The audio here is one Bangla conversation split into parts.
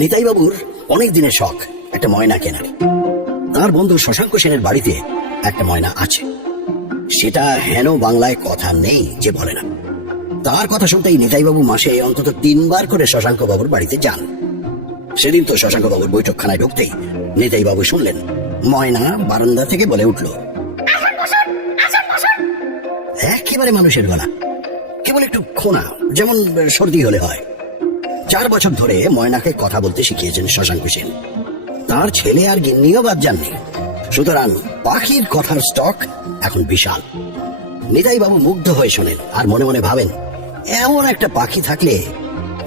নিতাই বাবুর অনেক দিনের শখ একটা ময়না কেনার। তার বন্ধু শশাঙ্ক সেনের বাড়িতে একটা ময়না আছে, সেটা হেন বাংলায় কথা নেই যে বলে না। তার কথা শুনতেই নিতাই বাবু মাসে অন্তত 3 বার করে শশাঙ্ক বাবুর বাড়িতে যান। সেদিন তো শশাঙ্ক বাবুর বৈঠকখানায় ঢুকতেই নিতাই বাবু শুনলেন ময়না বারান্দা থেকে বলে উঠল, একেবারে মানুষের গলা, কেবল একটু খোনা, যেমন সর্দি হলে হয়। 4 বছর ধরে ময়নাকে কথা বলতে শিখিয়েছেন শশাঙ্ক সেন। তার ছেলে আর গিন্নিও বাদ যাননি, সুতরাং পাখির কথার স্টক এখন বিশাল। নিতাই বাবু মুগ্ধ হয়ে শোনেন আর মনে মনে ভাবেন, এমন একটা পাখি থাকলে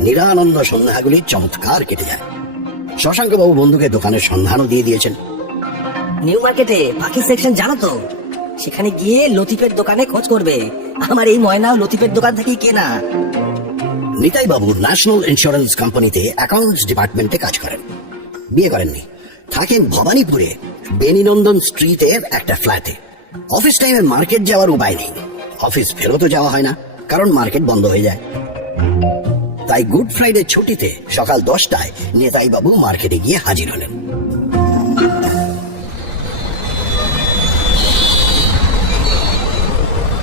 নিরানন্দ সন্ধ্যাগুলি চমৎকার কেটে যায়। শশাঙ্ক বাবু বন্ধুকে দোকানের সন্ধানও দিয়ে দিয়েছেন। নিউ মার্কেটে পাখি সেকশন জানো তো, সেখানে গিয়ে লতিফের দোকানে খোঁজ করবে। আমার এই ময়নাও লতিফের দোকান থেকেই কেনা। নিতাই বাবু ন্যাশনাল ইন্স্যুরেন্স কোম্পানিতে অ্যাকাউন্টস ডিপার্টমেন্টে কাজ করেন। বিয়ে করেননি, থাকেন ভবানীপুরে বেনিনন্দন স্ট্রিটের একটা ফ্ল্যাটে। অফিস টাইমে মার্কেট যাওয়ার উপায় নেই, অফিস ফেরতও যাওয়া হয় না, কারণ মার্কেট বন্ধ হয়ে যায়। তাই গুড ফ্রাইডে ছুটিতে সকাল 10টায় নিতাই বাবু মার্কেটে গিয়ে হাজির হলেন।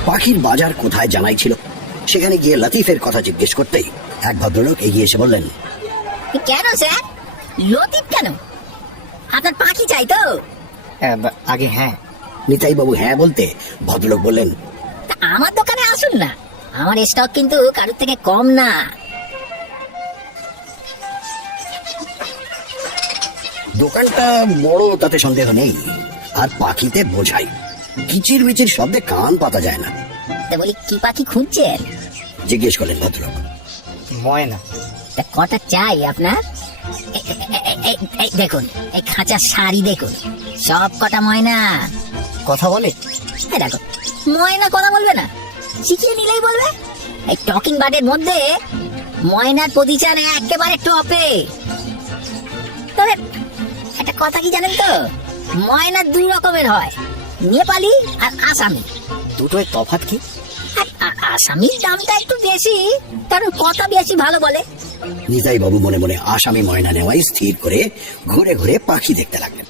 পাখির বাজার কোথায় জানাই ছিল, সেখানে গিয়ে লতিফের কথা জিজ্ঞেস করতেই এক ভদ্রলোক এগিয়ে এসে বললেন, কেন স্যার, লতিফ কেন? আপনার পাখি চাই তো? আগে হ্যাঁ। নিতাই বাবু হ্যাঁ বলতে ভদ্রলোক বললেন, তা আমার দোকানে আসুন না, আমার স্টক কিন্তু কারোর থেকে কম না। দোকানটা বড় তাতে সন্দেহ নেই, আর পাখিতে বোঝাই, কিচির মিচির শব্দে কান পাতা যায় না। তা বলি, কি পাখি খুঁজছেন? জিজ্ঞেস করলেন ভদ্রলোক। ময়না। তা কটা চাই আপনার? এই দেখুন, এই খাঁচার শাড়ি দেখুন, সব কটা ময়না। কথা বলে? এই দেখো, ময়না কথা বলবে না, শিখিয়ে নিলেই বলবে। এই টকিং বার্ডের মধ্যে ময়নার পজিশন একেবারে টপে। তবে একটা কথা কি জানেন তো, ময়না 2 রকমের হয়, নেপালি আর আসামি। দুটোই তফাৎ কি? আসামির দামটা একটু বেশি, কারণ কথা বেশি ভালো বলে। নিতাই বাবু মনে মনে আসামি ময়না নেওয়াই স্থির করে ঘুরে ঘুরে পাখি দেখতে লাগলেন।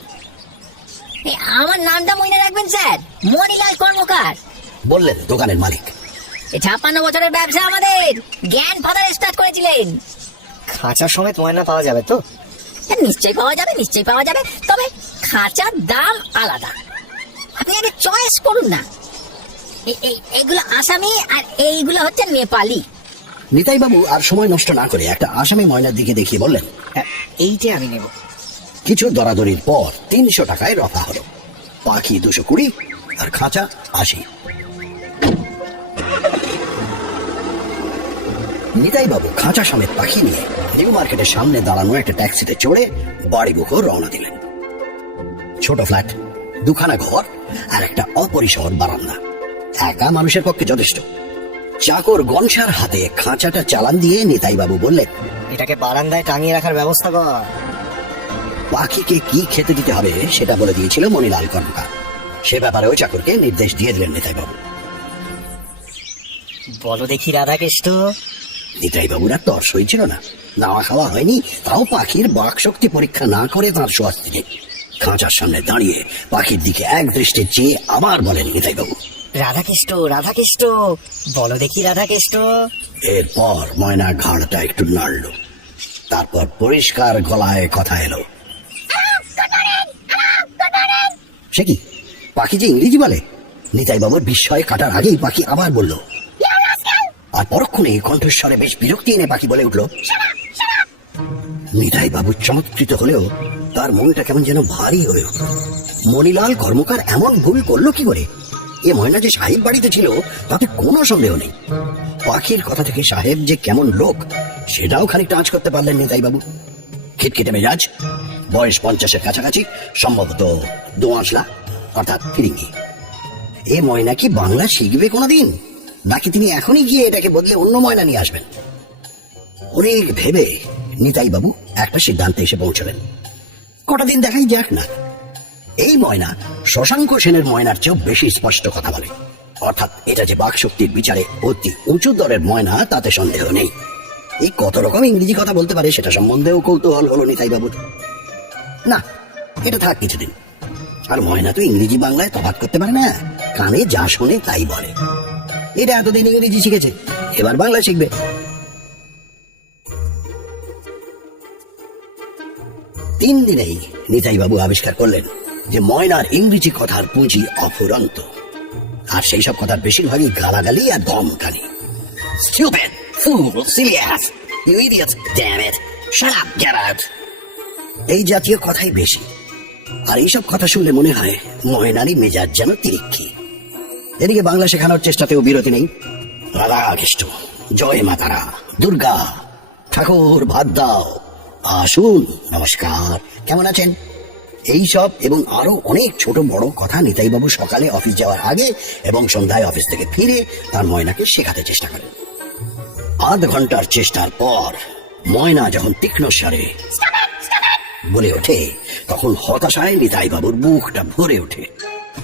আমার নামটা মনে রাখবেন স্যার, মণিলাল কর্মকার, বললেন দোকানের মালিক। 56 বছরের ব্যবসা আমাদের, জ্ঞান ফাদার স্টার্ট করেছিলেন। খাঁচা সমেত ময়না পাওয়া যাবে তো? নিশ্চয়ই পাওয়া যাবে, নিশ্চয়ই পাওয়া যাবে, তবে খাঁচার দাম আলাদা। আপনি আগে চয়েস করুন না। এইগুলো আসামি আর এইগুলো হচ্ছে নেপালি। নিতাই বাবু আর সময় নষ্ট না করে একটা আসামি ময়নার দিকে দেখিয়ে বললেন, এইটা আমি নেব। কিছু দরাদরির পর 300 টাকায় রফা হলো। পাখি 220 আর খাঁচা 80। নিতাই বাবু খাঁচা সমেত পাখি নিয়ে নিউ মার্কেটের সামনে দাঁড়ানো একটা ট্যাক্সিতে চড়ে বাড়ি মুখো রওনা দিলেন। ছোট ফ্ল্যাট, 2খানা ঘর আর একটা অপরিসর বারান্দা, একা মানুষের পক্ষে যথেষ্ট। চাকর গনসার হাতে খাঁচাটা চালান দিয়ে নিতাই বাবু বললেন, এটাকে বারান্দায় টাঙিয়ে রাখার ব্যবস্থা কর। পাখিকে কি খেতে দিতে হবে সেটা বলে দিয়েছিল মণিলাল কর্মকার। সে ব্যাপারেও চাকরকে নির্দেশ দিয়ে দিলেন নিতাই বাবু। বলো দেখি রাধাকৃষ্ণ। নিতাই বাবুর আর তর্স হয়েছিল না, নাওয়া খাওয়া হয়নি, তাও পাখির বাক শক্তি পরীক্ষা না করে তাঁর স্বস্তিকে খাঁচার সামনে দাঁড়িয়ে পাখির দিকে এক দৃষ্টে চেয়ে আবার বলেন নিতাই বাবু, রাধাকৃষ্ণ রাধাকৃষ্ণ, বলো দেখি রাধাকৃষ্ণ। এরপর ময়না ঘাড়টা একটু নাড়ল, তারপর পরিষ্কার গলায় কথা এলো, সে কি পাখি যে ইংরেজি বলে! নিতাই বাবুর বিস্ময় কাটার আগেই পাখি আবার বলল, আর পরক্ষণে কণ্ঠস্বরে বেশ বিরক্তি এনে পাখি বলে উঠল, নিতাই বাবু চমৎকৃত হলেও তার মনটা কেমন যেন ভারী হয়ে উঠল। মণিলাল কর্মকার এমন ভুল করলো কি করে? এ ময়না যে সাহেব বাড়িতে ছিল তাতে কোনো সন্দেহ নেই। পাখির কথা থেকে সাহেব যে কেমন লোক সেটাও খানিকটা আঁচ করতে পারলেন নিতাই বাবু। খিটখিটে মেজাজ, বয়স 50-এর কাছাকাছি, সম্ভবত দোআঁশলা অর্থাৎ ফিরিঙ্গি। এ ময়না কি বাংলা শিখবে কোনোদিন, নাকি তিনি এখনই গিয়ে এটাকে বদলে অন্য ময়না নিয়ে আসবেন? অনেক ভেবে নিতাই বাবু একটা সিদ্ধান্তে এসে পৌঁছলেন, কটা দিন দেখাই যাক না। এই ময়না শশাঙ্ক সেনের ময়নার চেয়েও বেশি স্পষ্ট কথা বলে, অর্থাৎ এটা যে বাকশক্তির বিচারে অতি উঁচু দরের ময়না তাতে সন্দেহ নেই। এই কত রকম ইংরেজি কথা বলতে পারে সেটা সম্বন্ধেও কৌতূহল হলো নিতাই বাবুর। না, এটা থাক কিছুদিন। আর ময়না তো ইংরেজি বাংলায় তফাৎ করতে পারে না, কানে যা শোনে তাই বলে। এটা এতদিন ইংরেজি শিখেছে, এবার বাংলা শিখবে। 3 দিনেই নিতাই বাবু আবিষ্কার করলেন যে ময়নার ইংরেজি কথার পুঁজি অফুরন্ত, আর সেই সব কথার বেশিরভাগই গালাগালি আর ধমকানি। Stupid, fool, silly ass, you idiot, damn it, shut up, get out. এই জাতীয় কথাই বেশি। আর এইসব কথা শুনলে মনে হয় ময়নারই মেজাজ যেন তিরিক্ষি। এদিকে বাংলা শেখানোর চেষ্টাতেও বিরতি নেই। রাধা কৃষ্ণ, জয় মাতারা, দুর্গা ঠাকুর, ভাত দাও, আসুন, নমস্কার, কেমন আছেন, এইসব এবং আরো অনেক ছোট বড় কথা নিতাই বাবু সকালে অফিস যাওয়ার আগে এবং সন্ধ্যায় অফিস থেকে ফিরে তার ময়নাকে শেখাতে চেষ্টা করেন। আধ ঘন্টার চেষ্টার পর ময়না যখন তীক্ষ্ণ স্বরে বলে ওঠে, তখন হতাশায় নিতাই বাবুর বুকটা ভরে ওঠে।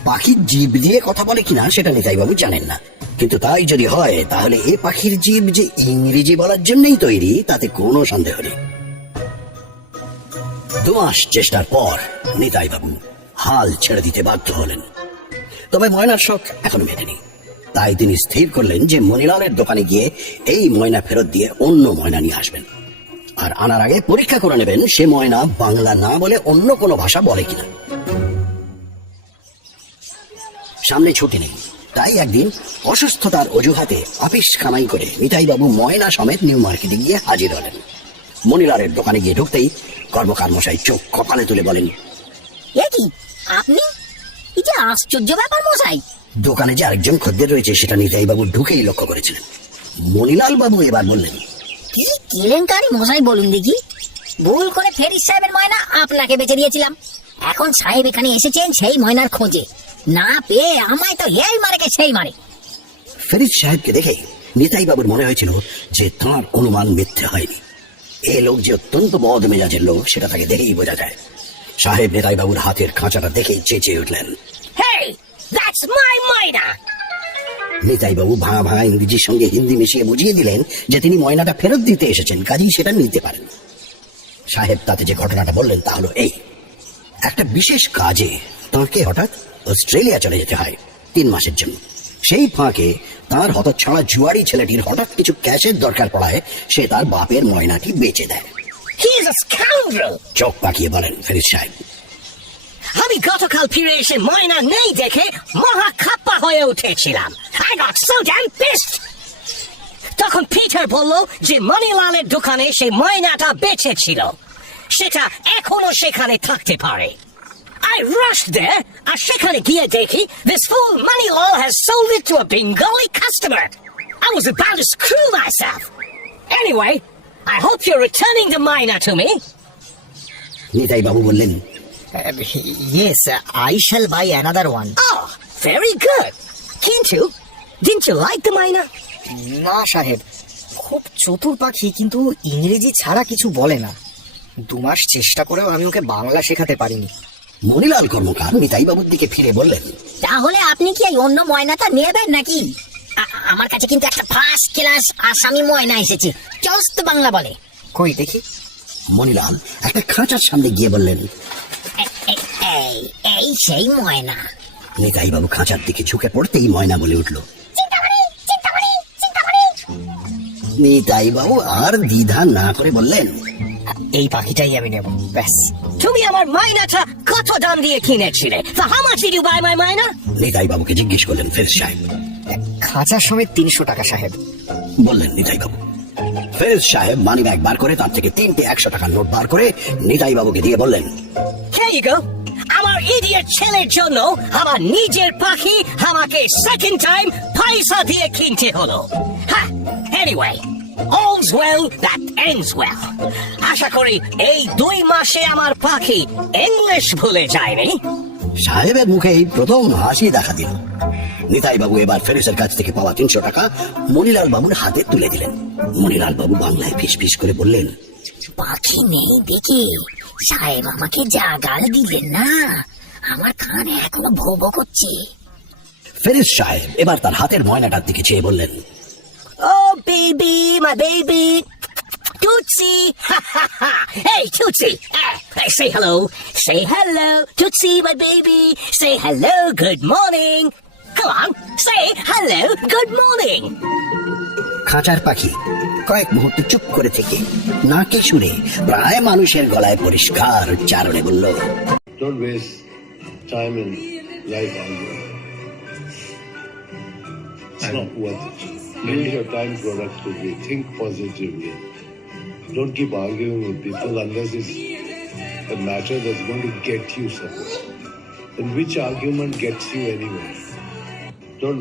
পাখির জিভ দিয়ে কথা বলে কিনা সেটা নিতাই বাবু জানেন না, কিন্তু তাই যদি হয় তাহলে এ পাখির জিভ যে ইংরেজি বলার জন্যই তৈরি তাতে কোনো সন্দেহ নেই। 2 মাস চেষ্টার পর নিতাই বাবু হাল ছেড়ে দিতে বাধ্য হলেন। তবে ময়নার শখ এখনো মেটেনি, তাই তিনি স্থির করলেন যে মনিলালের দোকানে গিয়ে এই ময়না ফেরত দিয়ে অন্য ময়না নিয়ে আসবেন, আর আনার আগে পরীক্ষা করে নেবেন সে ময়না বাংলা না বলে অন্য কোনো ভাষা বলে কিনা। সামনে ছুটি নেই, তাই একদিন অসুস্থতার অজুহাতে অফিস কামাই করে নিতাই বাবু ময়না সমেত নিউ মার্কেটে গিয়ে হাজির হলেন। মনিলালের দোকানে গিয়ে ঢুকতেই কর্মকার মশাই চোখ কপালে তুলে বলেন, এ কি আপনি? এই যে আশ্চর্য ব্যাপার মশাই। দোকানে যে আরেকজন খদ্দের রয়েছে সেটা নিতাই বাবু ঢুকেই লক্ষ্য করেছিলেন। মনিলাল বাবু এবার বললেন, কি কেলেঙ্কারি মশাই বলুন দেখি। ভুল করে ফেরিস সাহেবের ময়না আপনাকে বেঁচে দিয়েছিলাম, এখন সাহেব এখানে এসেছেন সেই ময়নার খোঁজে, না পেয়ে আমায় তো এই মারে কে সেই মারে। ফেরিস সাহেবকে দেখে নিতাই বাবুর মনে হয়েছিল যে তাঁর অনুমান মিথ্যে হয়নি। এ লোক যে অত্যন্ত বদ মেজাজের লোক সেটা তাকে দেখেই বোঝা যায়। সাহেব নিতাই বাবুর হাতের খাঁচাটা দেখেই চেঁচিয়ে উঠলেন, Hey, that's my ময়না! নিতাই বাবু ভাঙা ভাঙা ইংরেজির সঙ্গে হিন্দি মিশিয়ে বুঝিয়ে দিলেন যে তিনি ময়নাটা ফেরত দিতে এসেছেন, কাজেই সেটা নিতে পারেন। সাহেব তাতে যে ঘটনাটা বললেন তা হলো এই, একটা বিশেষ কাজে তাঁকে হঠাৎ অস্ট্রেলিয়া চলে যেতে হয় 3 মাসের জন্য। সেই ফাঁকে তার হতচ্ছাড়া জুয়ারি ছেলেটির হঠাৎ কিছু ক্যাশের দরকার পড়ায় সে তার বাপের ময়নাটি বেচে দেয়। He's a scoundrel! চোখ পাকিয়ে বলেন ফেরিস সাহেব। আমি গতকাল ফিরে এসে ময়না নেই দেখে মহা খাপ্পা হয়ে উঠেছিলাম। I got so damn pissed! তখন পিটার বলল যে মনিলালের দোকানে সে ময়নাটা বেচেছিল, সেটা এখনো সেখানে থাকতে পারে। I rushed there, আর সেখানে গিয়ে দেখি this fool Manilal has sold it to a Bengali customer. I was about to screw myself. Anyway, I hope you're returning the miner to me. Nitai বাবু বললেন, Yes, I shall buy another one. Oh, very good. Kintu, didn't you like the miner? না সাহেব, খুব চতুর পাখি, কিন্তু ইংরেজি ছাড়া কিছু বলে না। 2 মাস চেষ্টা করেও আমি ওকে বাংলা শেখাতে পারিনি। মনিলাল কর্মকার নিতাই বাবুর দিকে ফিরে বললেন, তাহলে আপনি কি এই অন্য ময়নাটা নেবেন নাকি? আমার কাছে কিন্তু একটা ফার্স্ট ক্লাস আসামি ময়না এসেছে, চস্ত বাংলা বলে। কই দেখি। মনিলাল একটা খাঁচার সামনে গিয়ে বললেন, এই এই সেই ময়না। নিতাই বাবু খাঁচার দিকে ঝুঁকে পড়তেই ময়না বলে উঠল। নিতাই বাবু আর দ্বিধা না করে বললেন, এই পাখিটাই আমি নেব, ব্যাস। তুমি আমার মাইনাটা কত দাম দিয়ে কিনেছিলে? So how much did you buy my miner? Nitai বাবুকে জিজ্ঞেস করলেন ফেরিস সাহেব। খাঁচা সমেত 300 টাকা সাহেব, বললেন নিতাই বাবু। ফেরিস সাহেব মানি ব্যাগ বার করে তার থেকে 3টে 100 টাকার নোট বার করে নিতাই বাবুকে দিয়ে বললেন, Here you go. আমার ইডিয়েট ছেলের জন্য আমার নিজের পাখি আমাকে সেকেন্ড টাইম পয়সা দিয়ে কিনতে হলো। হ্যাঁ, anyway, all's well that ends well. আশা করি এই 2 মাসে আমার পাখি ইংলিশ ভুলে যায়নি। সাহেবের মুখে এই প্রথম হাসি দেখা দিল। নিতাই বাবু এবার ফেরিসের কাছ থেকে পাওয়া 300 টাকা মনিলাল বাবুর হাতে তুলে দিলেন। মনিলাল বাবু বাংলায় ফিস ফিস করে বললেন, পাখি নেই দেখে সাহেব আমাকে যা গাল দিলেন না, আমার কানে এখনো ভো ভো করছে। ফেরিস সাহেব এবার তার হাতের ময়নাটার দিকে চেয়ে বললেন, Oh baby, my baby, Tootsie! Ha ha ha! Hey, Tootsie! Say hello! Say hello! Tootsie, my baby! Say hello, good morning! Come on, say hello, good morning! খাঁচার পাখি কয়েক মুহূর্ত চুপ করে থেকে নাকে শুনে প্রায় মানুষের গলায় পরিষ্কার উচ্চারণে বলল, Don't waste time in life arguing. It's not worth it. Use your time productively. Think positively. Don't keep arguing with people unless it's a matter that's going to get you somewhere. And which argument gets you anywhere? Don't waste